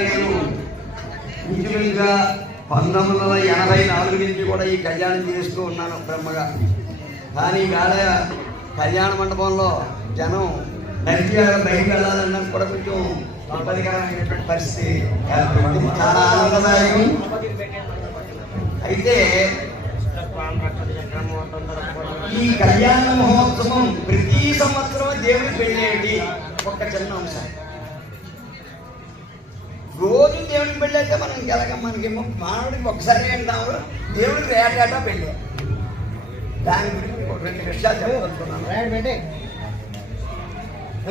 నేను ఇంచుమించుగా 1984 నుంచి కూడా ఈ కళ్యాణం చేస్తూ ఉన్నాను బ్రహ్మగా. కానీ కాడ కళ్యాణ మండపంలో జనం నడిచి బయటికి వెళ్ళాలన్నా కూడా కొంచెం ఇబ్బందికరమైనటువంటి పరిస్థితి, చాలా ఆనందదాయకం. అయితే ఈ కళ్యాణ మహోత్సవం ప్రతి సంవత్సరం దేవుడి పెళ్ళేటి ఒక చిన్న అంశం. రోజు దేవుడికి పెళ్ళి అయితే మనం మనకేమో మానవుడికి ఒకసారి అంటాము, దేవుడికి రేటాటా పెళ్ళి. దాని గురించి 2 విషయాలు చెప్పదలుచుకున్నాను.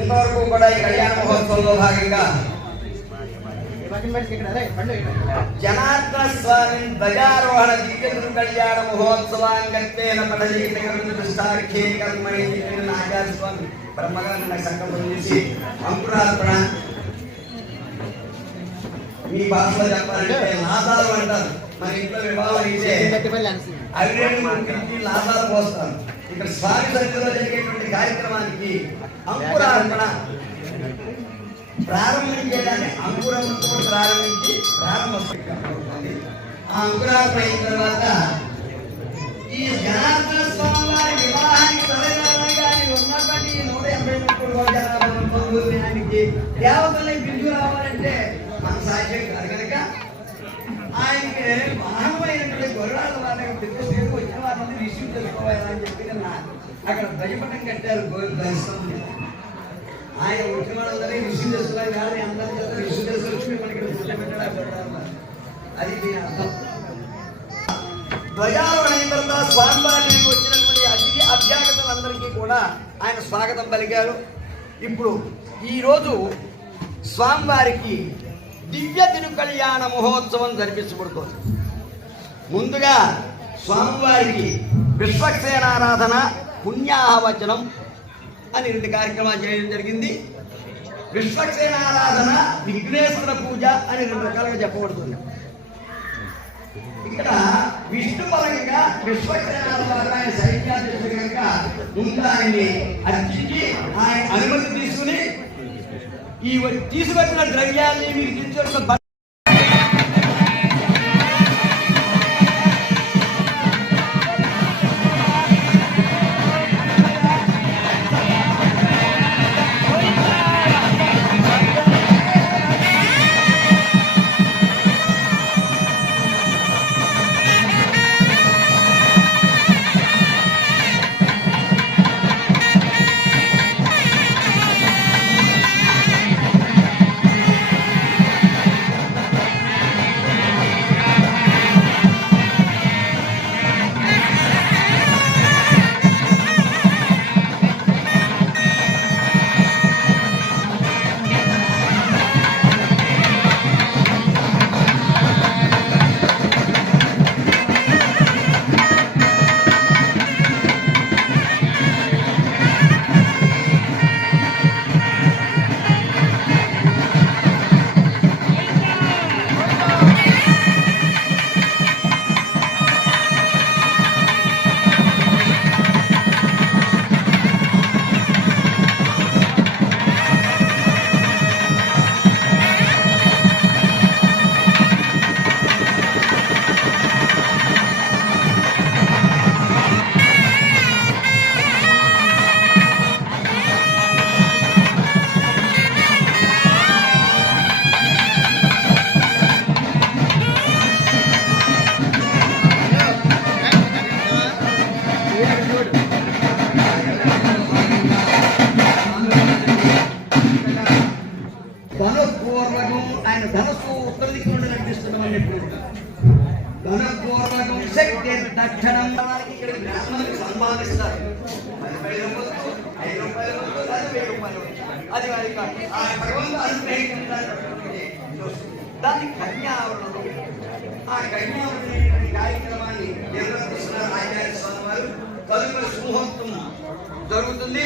ఇంతవరకు కూడా ఈ కళ్యాణ మహోత్సవంలో భాగంగా జనార్దన స్వామి ధ్వజారోహణ దివ్య కళ్యాణ మహోత్సవాంగత్తేన ఆచార్య స్వామి బ్రహ్మగారిని సంకల్పం చేసి అంకురార్పణ, మీ భాషలో చెప్పాలంటే నాదాలు అంటారు. మన ఇంట్లో వివాహం అయితే అవి నాదాలు పోస్తారు. ఇక్కడ స్వామి సన్నిధిలో జరిగేటువంటి కార్యక్రమానికి అంకురార్పణ ప్రారంభించేదాన్ని అంకురంతో ప్రారంభించి ప్రారంభిస్తుంది. ఆ అంకురార్పణ అయిన తర్వాత ఈ జనార్దన స్వామి వారి వివాహానికి ఉన్నటువంటి 183 దేవతల్ని పిలుచు రావాలంటే మన సాధ్యం కాదు కనుక ఆయనకి మహమైనటువంటి గొర్రెల వారిని పిలుపు వచ్చిన వారిని రిసీవ్ చేసుకోవాలని చెప్పి అక్కడ ధ్వజపటం కట్టారు. ఆయన వచ్చిన వాళ్ళందరినీ రిసీవ్ చేసుకోవాలి కానీ అందరి చేత రిసీవ్ చేసుకొచ్చి మనకి పెట్టాడు. అది దీని అర్థం. ధ్వజారోహణ అయిన తర్వాత స్వామివారికి వచ్చినటువంటి అతిథి అభ్యాగతులందరికీ కూడా ఆయన స్వాగతం పలికారు. ఇప్పుడు ఈరోజు స్వామివారికి దివ్య తిరుకళ్యాణ మహోత్సవం జరిపించబడుతోంది. ముందుగా స్వామివారికి విశ్వక్సేనారాధన, పుణ్యాహవచనం అని 2 కార్యక్రమాలు చేయడం జరిగింది. విశ్వక్సేనారాధన, విఘ్నేశ్వర పూజ అని 2 రకాలుగా చెప్పబడుతుంది. ఇక్కడ విష్ణు పరంగా విశ్వక్సేనారాధన ఆయన సైన్యాధ్యక్షుడు కనుక ముందు ఆయన్ని అర్చించి ఆయన అనుమతి తీసుకుని ఈ తీసుకొచ్చిన ద్రవ్యాన్ని మీకు తీసుకొచ్చిన ఆయన ధనస్సు ఉత్తర దిక్కు నుండి నడిపిస్తున్నామని ధనపూర్వకం శక్తి దక్షిణం ఇక్కడ బ్రాహ్మణులకు సంపాదిస్తారు. 10 రూపాయలు అది దాని కన్యావరణం. ఆ కన్యావరణ కార్యక్రమాన్ని నిర్వర్తిస్తున్నారు ఆచార్య స్వామి వారు. తదుపరి ముహూర్తం జరుగుతుంది.